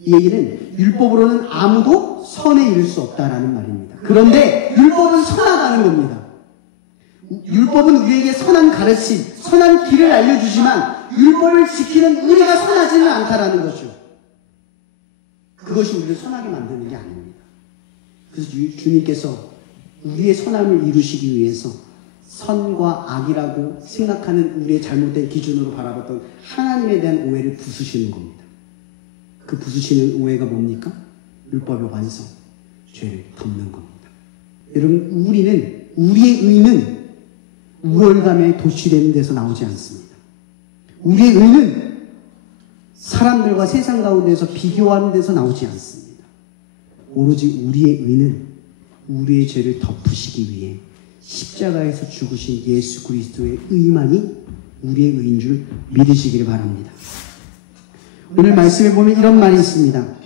이 얘기는 율법으로는 아무도 선에 이를 수 없다라는 말입니다. 그런데 율법은 선하다는 겁니다. 율법은 우리에게 선한 가르침, 선한 길을 알려주지만 율법을 지키는 우리가 선하지는 않다라는 거죠. 그것이 우리를 선하게 만드는 게 아닙니다. 그래서 주님께서 우리의 선함을 이루시기 위해서 선과 악이라고 생각하는 우리의 잘못된 기준으로 바라봤던 하나님에 대한 오해를 부수시는 겁니다. 그 부수시는 오해가 뭡니까? 율법에 관해서 죄를 덮는 겁니다. 여러분, 우리의 의는 우월감에 도취되는 데서 나오지 않습니다. 우리의 의는 사람들과 세상 가운데서 비교하는 데서 나오지 않습니다. 오로지 우리의 의는 우리의 죄를 덮으시기 위해 십자가에서 죽으신 예수 그리스도의 의만이 우리의 의인 줄 믿으시기를 바랍니다. 오늘 말씀에 보면 이런 말이 있습니다.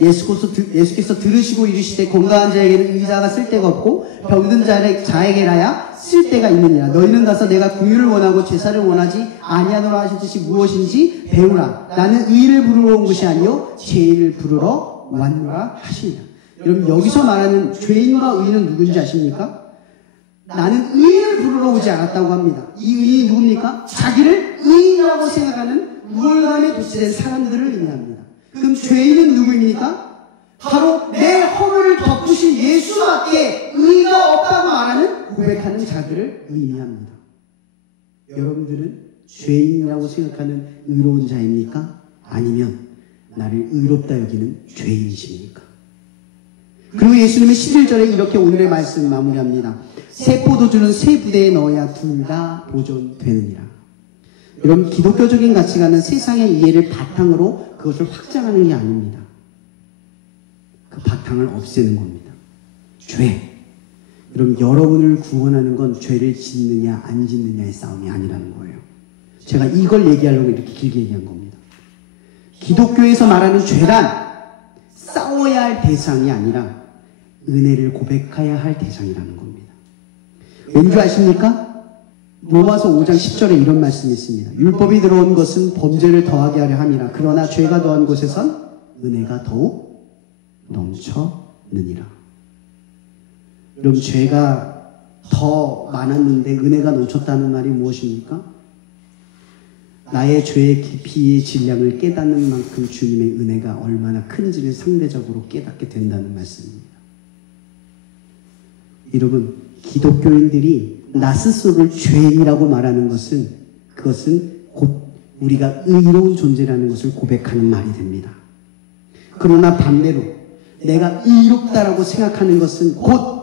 예수께서 들으시고 이르시되 건강한 자에게는 의사가 쓸데가 없고 병든 자에게라야 쓸데가 있느니라. 너희는 가서 내가 긍휼을 원하고 제사를 원하지 아니하노라 하셨듯이 무엇인지 배우라. 나는 의를 부르러 온 것이 아니요 죄인을 부르러 왔노라 하시니라. 여러분 여기서 말하는 죄인과 의인은 누군지 아십니까? 나는 의인을 부르러 오지 않았다고 합니다. 이 의인이 누굽니까? 자기를 의인이라고 생각하는 우월감에 도취된 사람들을 의미합니다. 그럼 죄인은 누구입니까? 바로 내 허물을 덮으신 예수밖에 의가 없다고 말하는 고백하는 자들을 의미합니다. 여러분들은 죄인이라고 생각하는 의로운 자입니까? 아니면 나를 의롭다 여기는 죄인이십니까? 그리고 예수님은 11절에 이렇게 오늘의 말씀 마무리합니다. 새 포도주는 새 부대에 넣어야 둘 다 보존되느니라. 여러분 기독교적인 가치관은 세상의 이해를 바탕으로 그것을 확장하는 게 아닙니다. 그 바탕을 없애는 겁니다. 죄. 여러분 여러분을 구원하는 건 죄를 짓느냐 안 짓느냐의 싸움이 아니라는 거예요. 제가 이걸 얘기하려고 이렇게 길게 얘기한 겁니다. 기독교에서 말하는 죄란 싸워야 할 대상이 아니라 은혜를 고백해야 할 대상이라는 겁니다. 왠지 아십니까? 로마서 5장 10절에 이런 말씀이 있습니다. 율법이 들어온 것은 범죄를 더하게 하려 함이라. 그러나 죄가 더한 곳에선 은혜가 더욱 넘쳐느니라. 여러분 죄가 더 많았는데 은혜가 넘쳤다는 말이 무엇입니까? 나의 죄의 깊이의 질량을 깨닫는 만큼 주님의 은혜가 얼마나 큰지를 상대적으로 깨닫게 된다는 말씀입니다. 여러분 기독교인들이 나 스스로를 죄인이라고 말하는 것은 그것은 곧 우리가 의로운 존재라는 것을 고백하는 말이 됩니다. 그러나 반대로 내가 의롭다라고 생각하는 것은 곧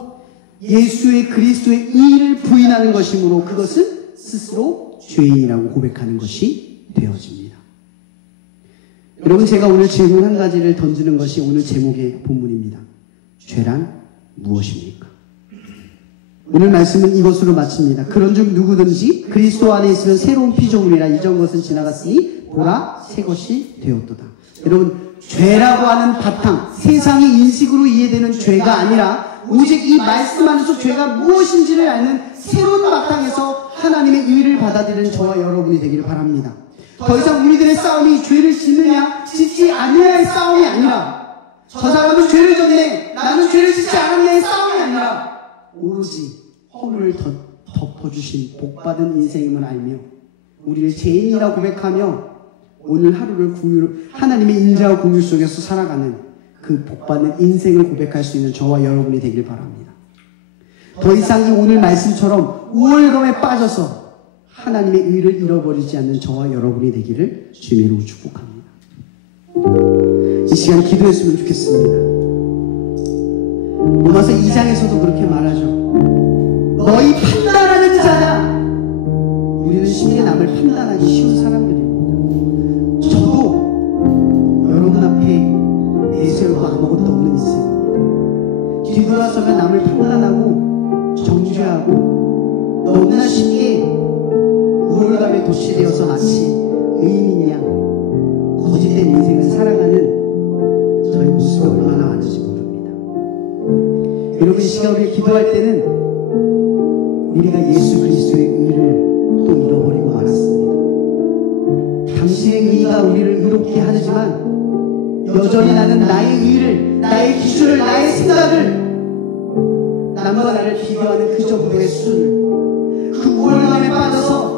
예수의 그리스도의 의를 부인하는 것이므로 그것은 스스로 죄인이라고 고백하는 것이 되어집니다. 여러분 제가 오늘 질문 한 가지를 던지는 것이 오늘 제목의 본문입니다. 죄란 무엇입니까? 오늘 말씀은 이것으로 마칩니다. 그런즉 누구든지 그리스도 안에 있으면 새로운 피조물이라 이전 것은 지나갔으니 보라 새 것이 되었도다. 여러분 죄라고 하는 바탕 세상의 인식으로 이해되는 죄가 아니라 오직 이 말씀 안에서 죄가 무엇인지를 아는 새로운 바탕에서 하나님의 의를 받아들이는 저와 여러분이 되기를 바랍니다. 더 이상 우리들의 싸움이 죄를 짓느냐 짓지 않느냐의 싸움이 아니라 저 사람은 죄를 졌네 나는 죄를 짓지 않았네의 싸움이 아니라 오로지 허물을 덮어주신 복받은 인생임을 알며 우리를 죄인이라고 고백하며 오늘 하루를 하나님의 인자와 긍휼 속에서 살아가는 그 복받는 인생을 고백할 수 있는 저와 여러분이 되길 바랍니다. 더 이상 이 오늘 말씀처럼 우월감에 빠져서 하나님의 의를 잃어버리지 않는 저와 여러분이 되기를 주님으로 축복합니다. 이 시간 기도했으면 좋겠습니다. 로마서 2장에서도 그렇게 말하죠. 너희 판단하는 자다. 우리는 쉽게 남을 판단하기 쉬운 사람들입니다. 저도 여러분 앞에 내세우고 아무것도 없는 인생입니다. 뒤돌아서면 남을 판단하고 정죄하고 너무나 쉽게 우월감에 도취되어서 마치 의인인 양 거짓된 인생을 살아가는 저의 모습이 얼마나 많은지 모릅니다. 여러분, 이 시간 우리가 기도할 때는 우리가 예수 그리스도의 의를 또 잃어버리고 말았습니다. 당신의 의가 우리를 의롭게 하지만 여전히 나는 나의 의를, 나의 기준을, 나의 생각을 남과 나를 비교하는 그 정도의 수준을, 그 우월감에 빠져서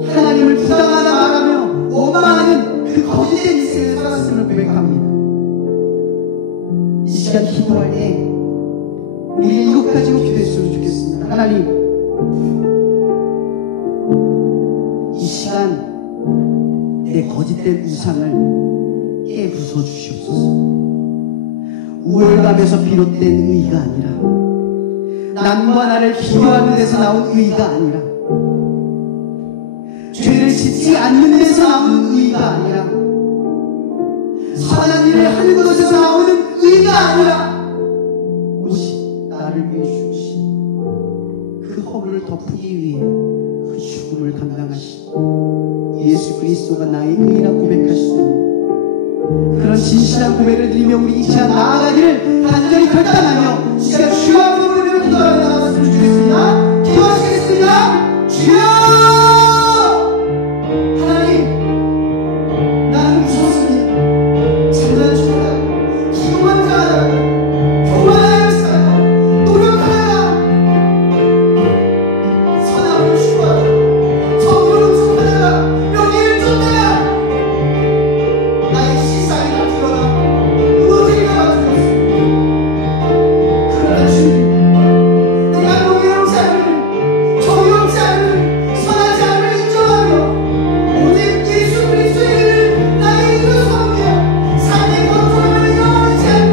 하나님을 부당하다 말하며 원망하는 그 거짓된 인생을 살았음을 고백합니다. 이 시간 기도할 때 우리 이것 가지고 기도했으면 좋겠습니다. 하나님, 이 시간 내 거짓된 우상을 깨부숴 주시옵소서. 우월감에서 비롯된 의가 아니라, 남과 나를 비교하는 데서 나온 의가 아니라, 죄를 짓지 않는 데서 나오는 의가 아니라, 선한 일을 하는 것에서 나오는 의가 아니라, 오직 나를 위해 죽으신 그 허물을 덮기 위해 그 죽음을 감당하신 예수 그리스도가 나의 의라 고백할 수 있는 그런 진실한 고백을 드리며 우리 이 시간 나아가기를 간절히 결단하며 이 시간 주여 부르며 기도하며 나갔으면 좋겠습니다. 기도하시겠습니다. 주여! 하나님, 나는 무섭습니다. 장난치다가 기도만 잘하다가 교만하여 살다가 노력하다가 선함을 추구하다가 정의를 쫓다가 명예를 쫓다가 나의 시상이 다투거나 무너지기가 마주쳤습니다. 그러나 주님, 내가 노예롭지 않을, 정의롭지 않을, 선하지 않을 인정하며 오직 예수 그리스도의 일을 나의 일로 삼으며 삶의 컨트롤을 잃어버리지 않고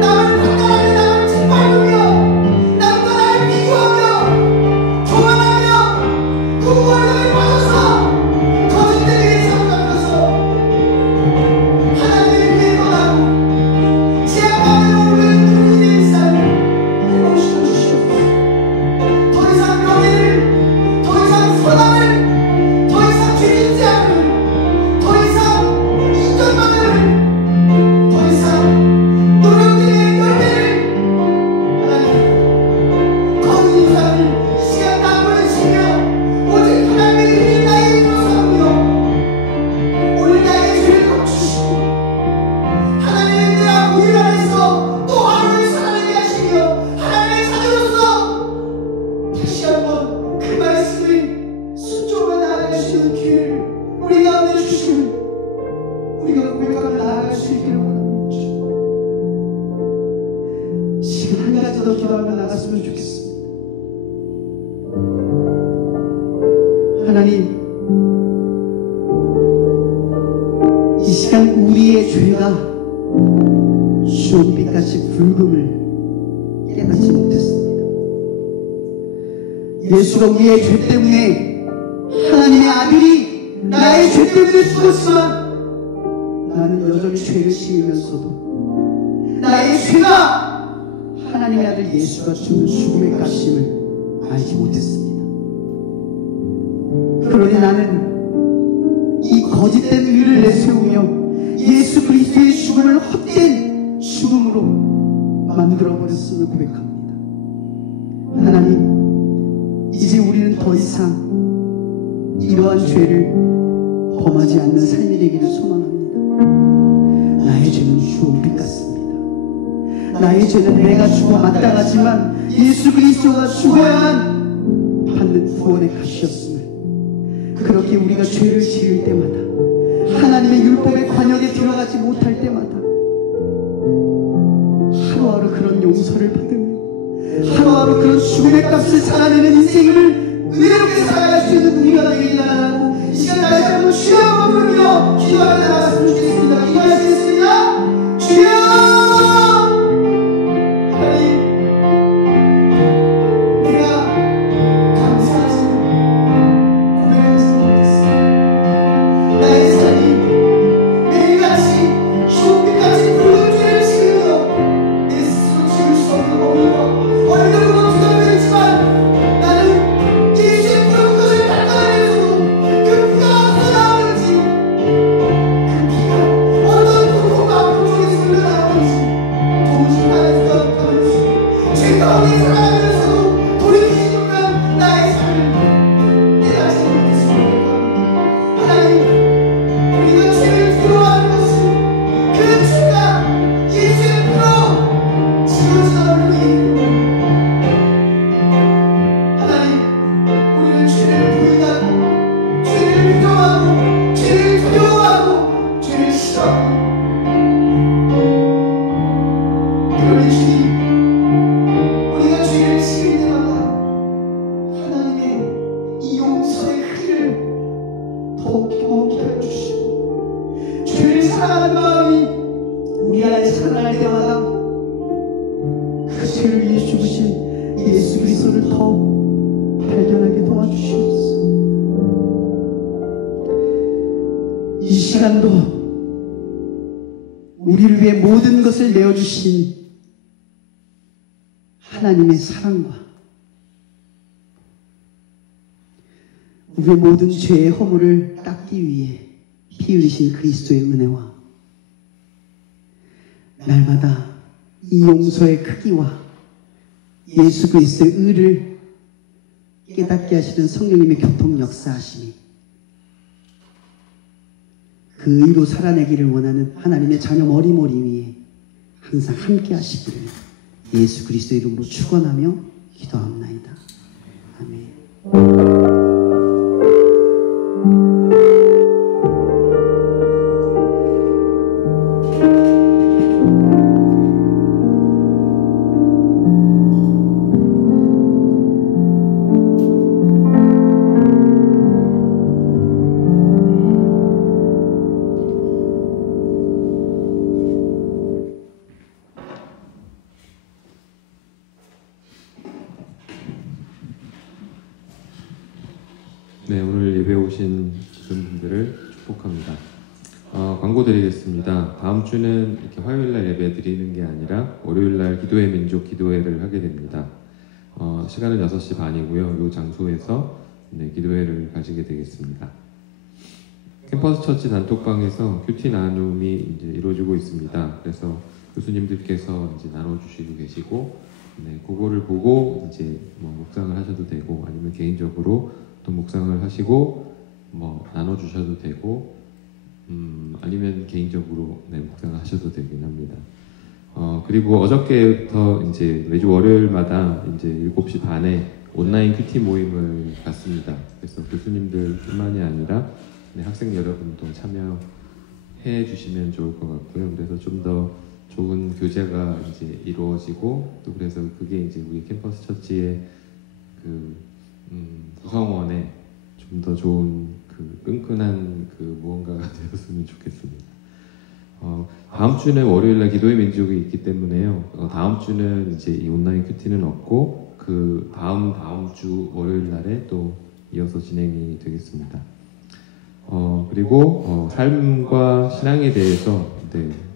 남을 판단하며 남을 짓밟으며 남과 나를 비교하며 교만하며 그 우월감에 빠져서 거짓된 의에 사로잡혀서 하나님을 위해 떠나고 제약하며 오르는 그 이들의 삶을 회복시켜 주시옵소서. 더 이상 명예를, 더 이상 선함을, 더 이상 죄짓지 않음을, 더 이상 인정받음을, 더 이상 노력들의 열매를 하나님 거듭 인상을 이 시간 다 보내주시며 오직 하나님의 일이 나의 일로 삼으며 오늘 나의 죄를 덮주시고 하나님의 은혜와 우일 안에서 또 하루를 살아내게 하시며 하나님의 자녀로서 다시 한번 그 말씀을 순종하며 나아갈 수 있는 기회를 우리 가운데 주시면 우리가 고백하며 나아갈 수 있기를 원합니다. 지금 한 가지 더 기도하며 나갔으면 좋겠습니다. 하나님, 이 시간 우리의 죄가 주홍빛같이 붉음을 깨닫지 못했습니다. 예수가 우리의 죄 때문에, 하나님의 아들이 나의 죄 때문에 죽었지만 나는 여전히 죄를 지으면서도 나의 죄가 하나님의 아들 예수가 주는 죽음의 값임을 알지 못했습니다. 그러니 나는 이 거짓된 의를 내세우며 예수 그리스도의 죽음을 헛된 죽음으로 만들어버렸음을 고백합니다. 하나님, 이제 우리는 더 이상 이러한 죄를 범하지 않는 삶이 되기를 소망합니다. 나의 죄는 주홍빛 같습니다. 나의 죄는 내가 죽어 마땅하지만 예수 그리스도가 죽어야만 받는 구원의 값이었음을, 그렇게 우리가 죄를 지을 때마다, 하나님의 율법의 관역에 들어가지 못할 때마다 하루하루 그런 용서를 받으며 하루하루 그런 죽음의 값을 살아내는 인생을 은혜롭게 살아갈 수 있는 기도하며 나갔으면 좋겠습니다. 기도하시겠습니다. 주여 하나님, 내가 감사하지만 고백하지 못했습니다. 나의 삶이 매일같이 주옥빛같이 붉은 죄를 지으며 내 스스로 지을 수 없는 어미와 얼굴로 두렵게 했지만 나는 이 죄 붉은 것을 닦아내면서도 그 피가 흘러나오는지 그 피가 어떤 고통과 아픔 속에서 흘러나오는지 도무지 나의 생각하면서 죄 가운데 살아가면서도 돌이키지 못한 나의 삶을 내가 잘못했습니다. 하나님, 우리가 죄를 두려워하는 것은 그 죄가 예수의 피로 지워진 얼굴이 하나님, 우리는 죄를 부인하고 죄를 부정하고 죄를 두려워하고 죄를 싫어하고 그러니 주님, 우리가 죄를 지을 때마다 하나님의 이 용서의 크기를 더욱 경험케 하여 주시고 죄를 사랑하는 마음이 우리 안에 살아날 때마다 그 죄를 위해 죽으신 예수 그리스도를 더 발견하게 도와주시옵소서. 이 시간도 우리를 위해 모든 것을 내어주신 하나님의 사랑과 우리의 모든 죄의 허물을 닦기 위해 피 흘리신 그리스도의 은혜와 날마다 이 용서의 크기와 예수 그리스도의 의를 깨닫게 하시는 성령님의 교통 역사하심이 그 의로 살아내기를 원하는 하나님의 자녀 머리머리 위에 항상 함께 하시기를 예수 그리스도의 이름으로 축원하며 기도합나이다. 아멘. 네, 오늘 예배 오신 모든 분들을 축복합니다. 광고 드리겠습니다. 다음 주는 이렇게 화요일날 예배 드리는 게 아니라 월요일날 기도의 민족 기도회를 하게 됩니다. 시간은 6시 반이고요. 이 장소에서 기도회를 가지게 되겠습니다. 캠퍼스 처치 단톡방에서 큐티 나눔이 이제 이루어지고 있습니다. 그래서 교수님들께서 이제 나눠주시고 계시고, 그거를 보고 이제 묵상을 하셔도 되고, 아니면 개인적으로 또 묵상을 하시고 나눠주셔도 되고, 아니면 개인적으로 묵상을 하셔도 되긴 합니다. 그리고 어저께부터 이제 매주 월요일마다 이제 7시 반에 온라인 큐티 모임을 갖습니다. 그래서 교수님들뿐만이 아니라 학생 여러분도 참여해 주시면 좋을 것 같고요. 그래서 좀 더 좋은 교제가 이제 이루어지고, 또 그래서 그게 이제 우리 캠퍼스 처치의 구성원에 좀 더 좋은 끈끈한 무언가가 되었으면 좋겠습니다. 다음 주는 월요일날 기도의 민족이 있기 때문에요. 다음 주는 이제 이 온라인 큐티는 없고, 그 다음 주 월요일날에 또 이어서 진행이 되겠습니다. 그리고 삶과 신앙에 대해서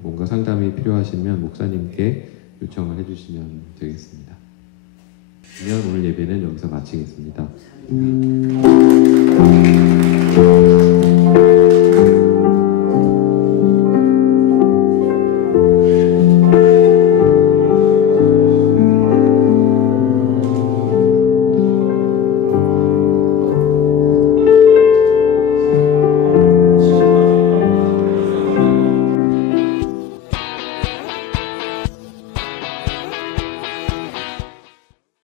뭔가 상담이 필요하시면 목사님께 요청을 해주시면 되겠습니다. 그러면 오늘 예배는 여기서 마치겠습니다.